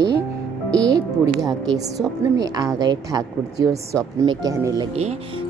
एक बुढ़िया के स्वप्न में आ गए ठाकुर जी और स्वप्न में कहने लगे,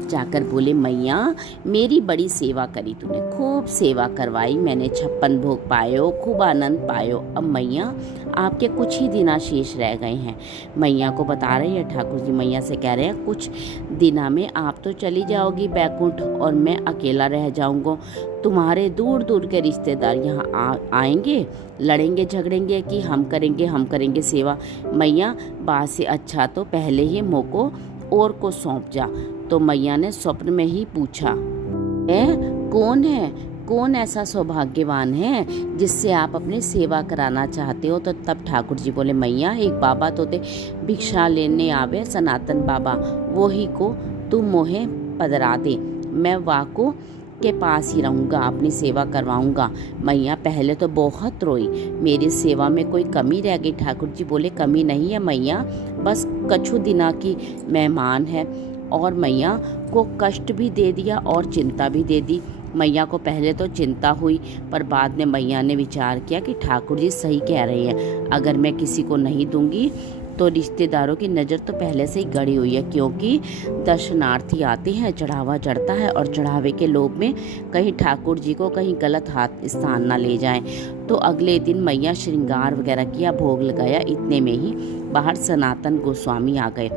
जाकर बोले, मैया मेरी बड़ी सेवा करी तूने, खूब सेवा करवाई मैंने, 56 भोग पायो, खूब आनंद पायो। अब मैया आपके कुछ ही दिन शेष रह गए हैं। मैया को बता रहे हैं ठाकुर जी, मैया से कह रहे हैं कुछ दिना में आप तो चली जाओगी बैकुंठ और मैं अकेला रह जाऊंगा। तुम्हारे दूर दूर के रिश्तेदार यहाँ आएंगे, लड़ेंगे झगड़ेंगे कि हम करेंगे सेवा। मैया बात से अच्छा तो पहले ही मोको और को सौंप जा। तो मैया ने स्वप्न में ही पूछा, कौन है, कौन ऐसा सौभाग्यवान है जिससे आप अपनी सेवा कराना चाहते हो। तो तब ठाकुर जी बोले, मैया एक बाबा तो थे भिक्षा लेने आवे सनातन बाबा, वो ही को तुम मोहे पधरा दे, मैं वाको के पास ही रहूँगा, अपनी सेवा करवाऊँगा। मैया पहले तो बहुत रोई, मेरी सेवा में कोई कमी रह गई। ठाकुर जी बोले, कमी नहीं है मैया, बस कछु दिना की मेहमान है और मैया को कष्ट भी दे दिया और चिंता भी दे दी। मैया को पहले तो चिंता हुई, पर बाद में मैया ने विचार किया कि ठाकुर जी सही कह रहे हैं, अगर मैं किसी को नहीं दूंगी तो रिश्तेदारों की नज़र तो पहले से ही गड़ी हुई है, क्योंकि दर्शनार्थी आते हैं, चढ़ावा चढ़ता है और चढ़ावे के लोभ में कहीं ठाकुर जी को कहीं गलत हाथ स्थान ना ले जाएं। तो अगले दिन मैया श्रृंगार वगैरह किया, भोग लगाया, इतने में ही बाहर सनातन गोस्वामी आ गए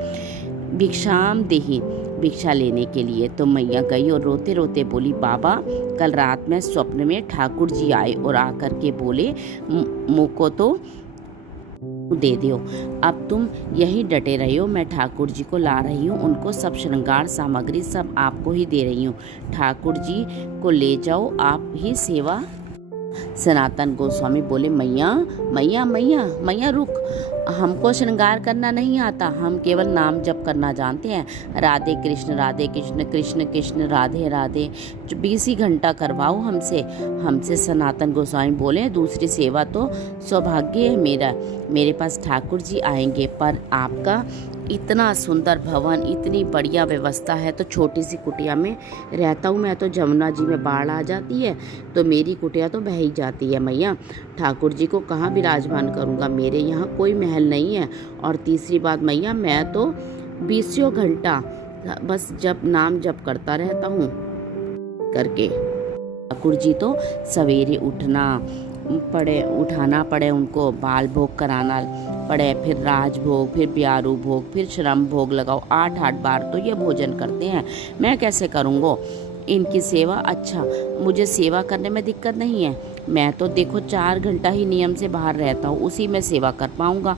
भिक्षाम देही, भिक्षा लेने के लिए। तो मैया गई और रोते रोते बोली, बाबा कल रात में स्वप्न में ठाकुर जी आए और आकर के बोले, मुझको तो दे दो, अब तुम यही डटे रही हो, मैं ठाकुर जी को ला रही हूँ, उनको सब श्रृंगार सामग्री सब आपको ही दे रही हूँ, ठाकुर जी को ले जाओ, आप ही सेवा। सनातन गोस्वामी बोले, मैया मैया मैया मैया रुक, हमको श्रृंगार करना नहीं आता, हम केवल नाम जप करना जानते हैं, राधे कृष्ण कृष्ण कृष्ण राधे राधे, 20 ही घंटा करवाओ हमसे। सनातन गोस्वामी बोले, दूसरी सेवा तो सौभाग्य है मेरा, मेरे पास ठाकुर जी आएंगे, पर आपका इतना सुंदर भवन, इतनी बढ़िया व्यवस्था है, तो छोटी सी कुटिया में रहता हूँ मैं, तो जमुना जी में बाढ़ आ जाती है तो मेरी कुटिया तो बह ही जाती है। मैया ठाकुर जी को कहाँ विराजमान करूँगा, मेरे यहाँ कोई महल नहीं है। और तीसरी बात मैया, मैं तो 20 घंटा बस जब नाम जप करता रहता हूँ करके। ठाकुर जी तो सवेरे उठाना पड़े, उनको बाल भोग कराना पड़े, फिर राजभोग, फिर ब्यारू भोग, फिर श्रम भोग लगाओ, 8 बार तो ये भोजन करते हैं, मैं कैसे करूँगो इनकी सेवा। अच्छा, मुझे सेवा करने में दिक्कत नहीं है, मैं तो देखो 4 घंटा ही नियम से बाहर रहता हूँ, उसी में सेवा कर पाऊँगा।